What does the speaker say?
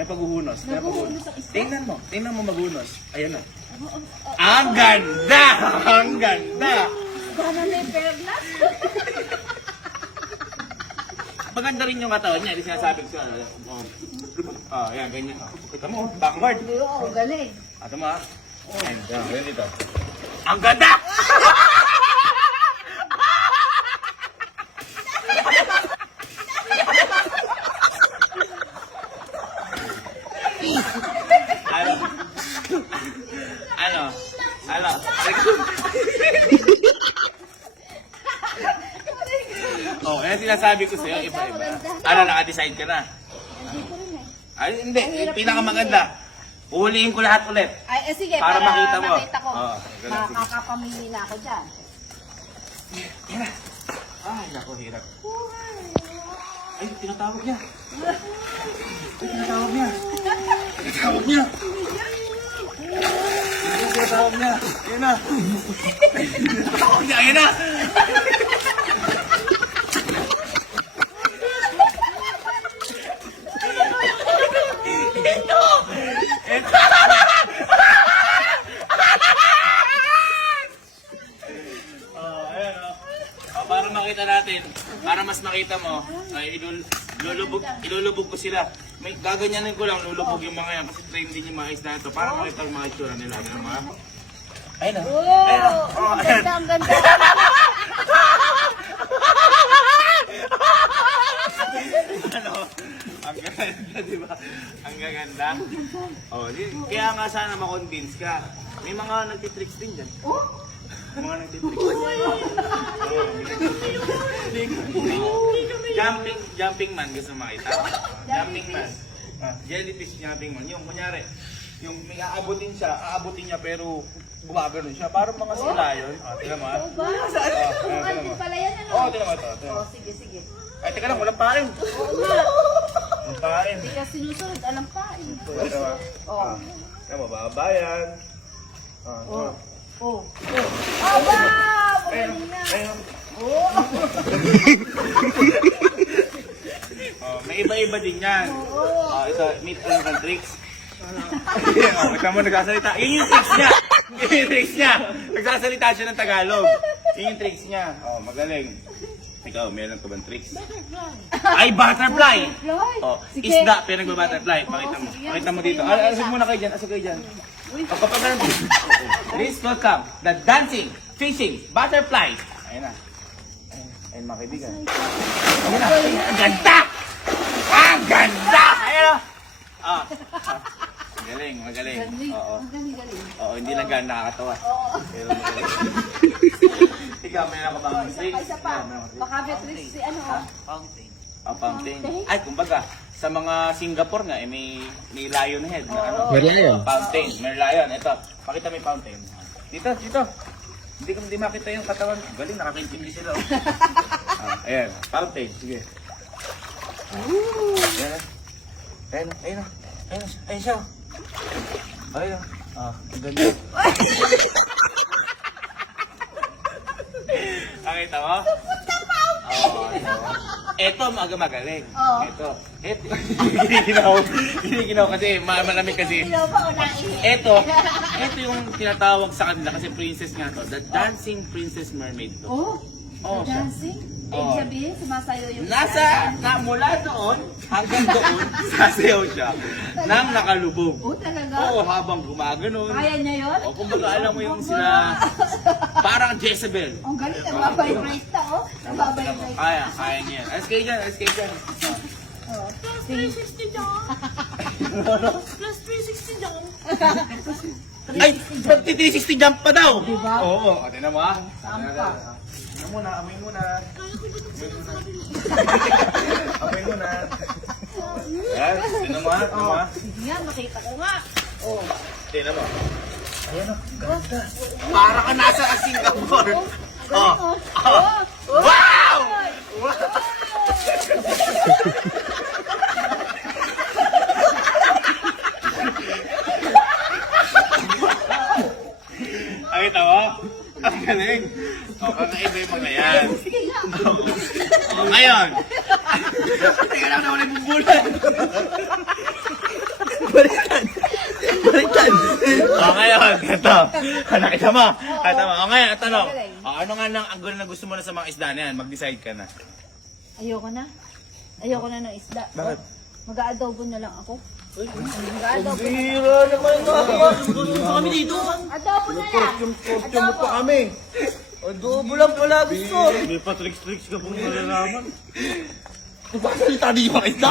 May paghuhunos. May paghuhunos. Tingnan mo maghunos. Ayan na. Ang ganda! Ang ganda! Gana na yung perlas. Maganda rin yung katawan niya. Hindi sinasabi ko siya. Ayan, ganyan. Kita mo, backward. Oo, galing. Ato mo, ayan dito. Ang ganda! Ano? Oh, yan sinasabi ko sa'yo, iba-iba. Ano, naka-decide ka na? Hindi ko rin eh. Ay, hindi. Pinakamaganda. Uhulihin ko lahat ulit. Ay, sige, Para makita mo. makita ko. Oo, ganun, sige. Makakapamili na ako dyan. Yan na. Ay, naku, hirap. Ay, tinatawag niya. Tinatawag niya. Tinatawag niya. Tinatawag niya. Ayan na. Tinatawag niya. Ayan na. Ito! Ito! Para makita natin, para mas makita mo, ay ilulubog ko sila. May gaganyanin ko lang, lulubog yung mga yan kasi train din yung mga isda ito para makita yung mga itsura nila. Ano mga? Ayun na. Oh, ang ganda, ang ganda. Ano? Ang ganda, di ba? Ang gaganda. Oh, kaya nga sana makonvince ka. May mga nagtitricks din dyan. Mga nagtitricks. Jumping man gusto makita. Jumping man. Jellyfish jumping man. Yung kunyari, yung may aabutin niya pero gumagano'n siya. Parang mga sila yun. Tingnan mo ha. Tingnan mo pala yan, ano? Tingnan mo ito. Oh, sige, sige. Ay, teka lang, walang pain. Oo nga. Walang pain. Hindi ka sinusunod, alam pa eh. Ito ba? Oh. Tingnan mo, babayan. Oh. Oh. Aba! Magaling na. Ayun. Oh. May iba-iba din yan. Oo. Ito, meet and tricks. Ito mo nagsasalita. Yun yung tricks niya. Yun yung tricks niya. Nagsasalita siya ng Tagalog. Yun yung tricks niya. Magaling. Ikaw, meron ka bang tricks? Ay, butterfly! Sige. Isda, pero nagba-butterfly. Pakita mo. Pakita mo dito. Asog muna kayo dyan. Asog kayo dyan. Kapag ganun. Please welcome the dancing, fishing, butterfly. Ayun na. Ayun mga kaibigan. Ayun na. Ang ganda! Ang ganda! Ayun na. Magaling, magaling. Oo. Galing. Oo, hindi lang gano'n nakakatawa. Oo. Pero magaling. Ikaw, meron ka bang tricks? Isa pa. Baka Beatrice si ano. Fountain. Fountain. Ay, kumbaga, sa mga Singapore nga, may lion head na ano. May lion? Fountain, may lion. Ito, pakita mo yung fountain. Dito. Hindi makita yung katawan. Galing, nakakaintindi sila. Ayan, fountain. Sige. Ayun siya. Ayun. Ang ganda. Nakita mo? Ito, magaling. Ito. Giniginaw kasi, malamig kasi. Ilaw pa o naihi? Ito yung tinatawag sa kanila kasi princess nga to. The dancing princess mermaid to. Oh, dancing? Ibig sabihin, sumasayo yung Mula doon hanggang doon, sasayaw siya nang nakalubog. Oh, talaga? Oo, habang gumaganon. Kaya niya yun? O, kumbaga alam mo yung sila, parang Jezebel. Ang galing, nababibrate na, oh. Nababibrate. Kaya niya yan. Alas kayo dyan. Plus 360 dyan. Plus 360 dyan. Ay, 360 jump pa daw. Diba? Oo, tingnan mo ha. Saan ka? Amoy muna. Kaya ko ba ito sinasabi mo? Amoy muna. Yan, tingnan mo ha. Sige nga, makita ko nga. Oh. Tingnan mo. Ayan o, ganda. Para ka nasa Singapore. Wow! Ay, ito mo? Ang galing. Kakaiba yung mga yan. Sige nga. Ngayon. Teka lang na wala yung bubulan. O ngayon, ito. Nakita mo. O ngayon, tanong. O ano nga nang angulo na gusto mo na sa mga isda na yan? Mag-decide ka na. Ayoko na. Ayoko na ng isda. Bakit? Mag-aadobo na lang ako. Mag-aadobo. Bira naman nga. Kami dito. Adobo na lang. Costume mo pa kami. Adobo lang pala gusto. May pa tricks ka pong nalalaman. Bakit salita di ba isda?